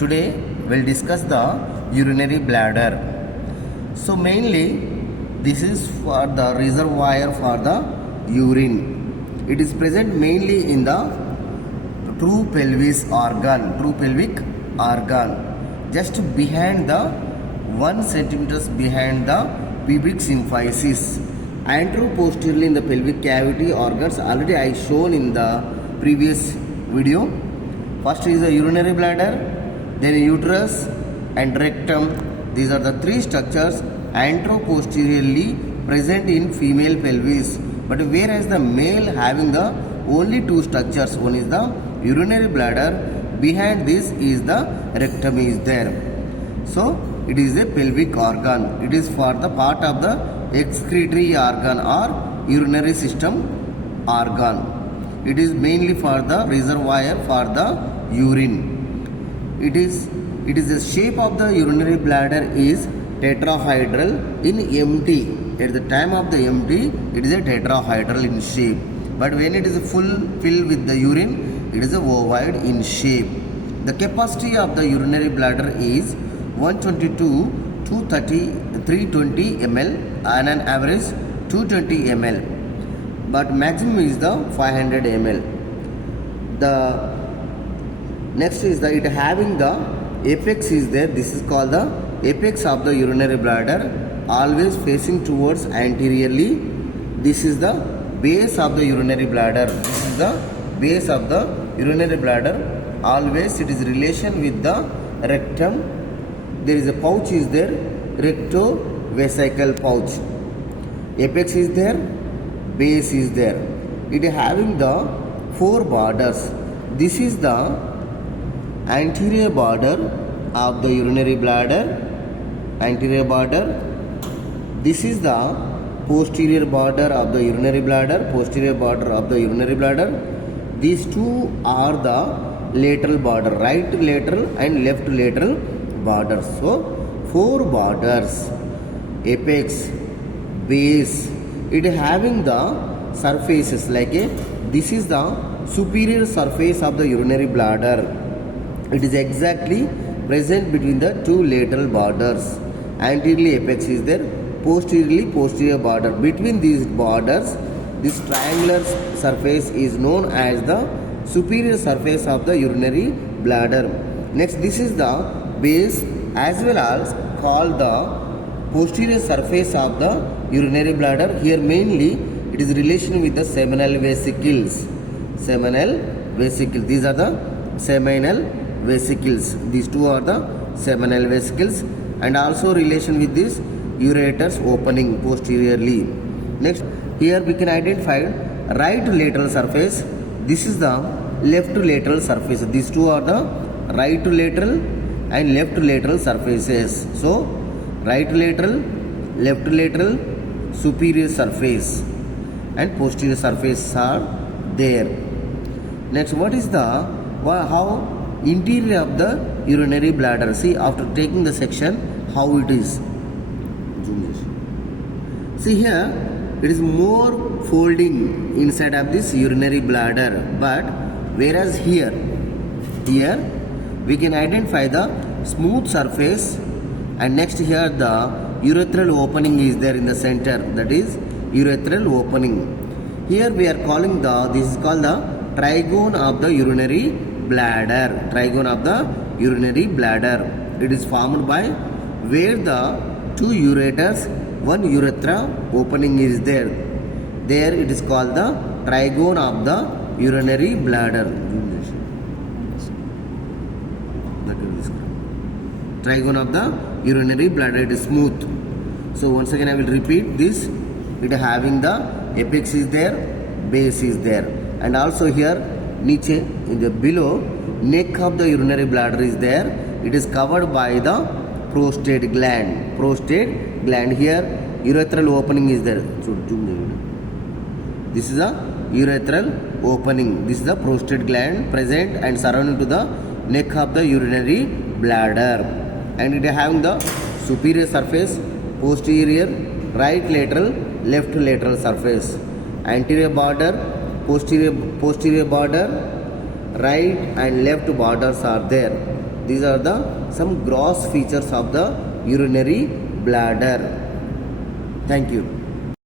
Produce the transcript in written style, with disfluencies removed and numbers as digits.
Today we'll discuss the urinary bladder. So mainly this is for the reservoir for the urine. It is present mainly in the true pelvic organ, just behind the 1 centimeters behind the pubic symphysis. Anteroposteriorly in the pelvic cavity organs already I shown in the previous video. First is the urinary bladder, then uterus and rectum. These are the three structures anteroposteriorly present in female pelvis. But whereas the male having the only two structures, one is the urinary bladder, behind this is the rectum is there. So it is a pelvic organ. It is for the part of the excretory organ or urinary system organ. It is mainly for the reservoir for the urine. It is the shape of the urinary bladder is tetrahedral in empty. At the time of the empty, it is a tetrahedral in shape. But when it is full filled with the urine, it is a ovoid in shape. The capacity of the urinary bladder is 122 to 320 ml and an average 220 ml. But maximum is the 500 ml. The next is the it having the apex is there. This is called the apex of the urinary bladder, always facing towards anteriorly. This is the base of the urinary bladder. This is the base of the urinary bladder. Always it is relation with the rectum. There is a pouch is there, rectovesical pouch. Apex is there, base is there. It is having the four borders. This is the anterior border of the urinary bladder, anterior border. This is the posterior border of the urinary bladder, posterior border of the urinary bladder. These two are the lateral border, right lateral and left lateral borders. So four borders, apex, base. It is having the surfaces like a, this is the superior surface of the urinary bladder. It is exactly present between the two lateral borders. Anteriorly apex is there, posteriorly posterior border. Between these borders, this triangular surface is known as the superior surface of the urinary bladder. Next, this is the base as well as called the posterior surface of the urinary bladder. Here mainly it is relation with the seminal vesicles. Seminal vesicles. These are the seminal vesicles. These two are the seminal vesicles and also relation with this ureter's opening posteriorly. Next, here we can identify right lateral surface. This is the left lateral surface. These two are the right lateral and left lateral surfaces. So right lateral, left lateral, superior surface and posterior surface are there. Next, what is the how interior of the urinary bladder? See, after taking the section, how it is. See here, it is more folding inside of this urinary bladder. But whereas here we can identify the smooth surface, and next here the urethral opening is there in the center. That is urethral opening. Here we are calling this is called the trigone of the urinary bladder. Trigone of the urinary bladder. It is formed by where the two ureters, one urethra opening is there. There it is called the trigone of the urinary bladder. Trigone of the urinary bladder. It is smooth. So once again I will repeat this. It having the apex is there, base is there, and also here niche in the below neck of the urinary bladder is there. It is covered by the prostate gland. Prostate gland. Here urethral opening is there. So this is a urethral opening. This is the prostate gland present and surrounding to the neck of the urinary bladder, and it having the superior surface, posterior, right lateral, left lateral surface, anterior border, posterior border, right and left borders are there. these are the some gross features of the urinary bladder. Thank you.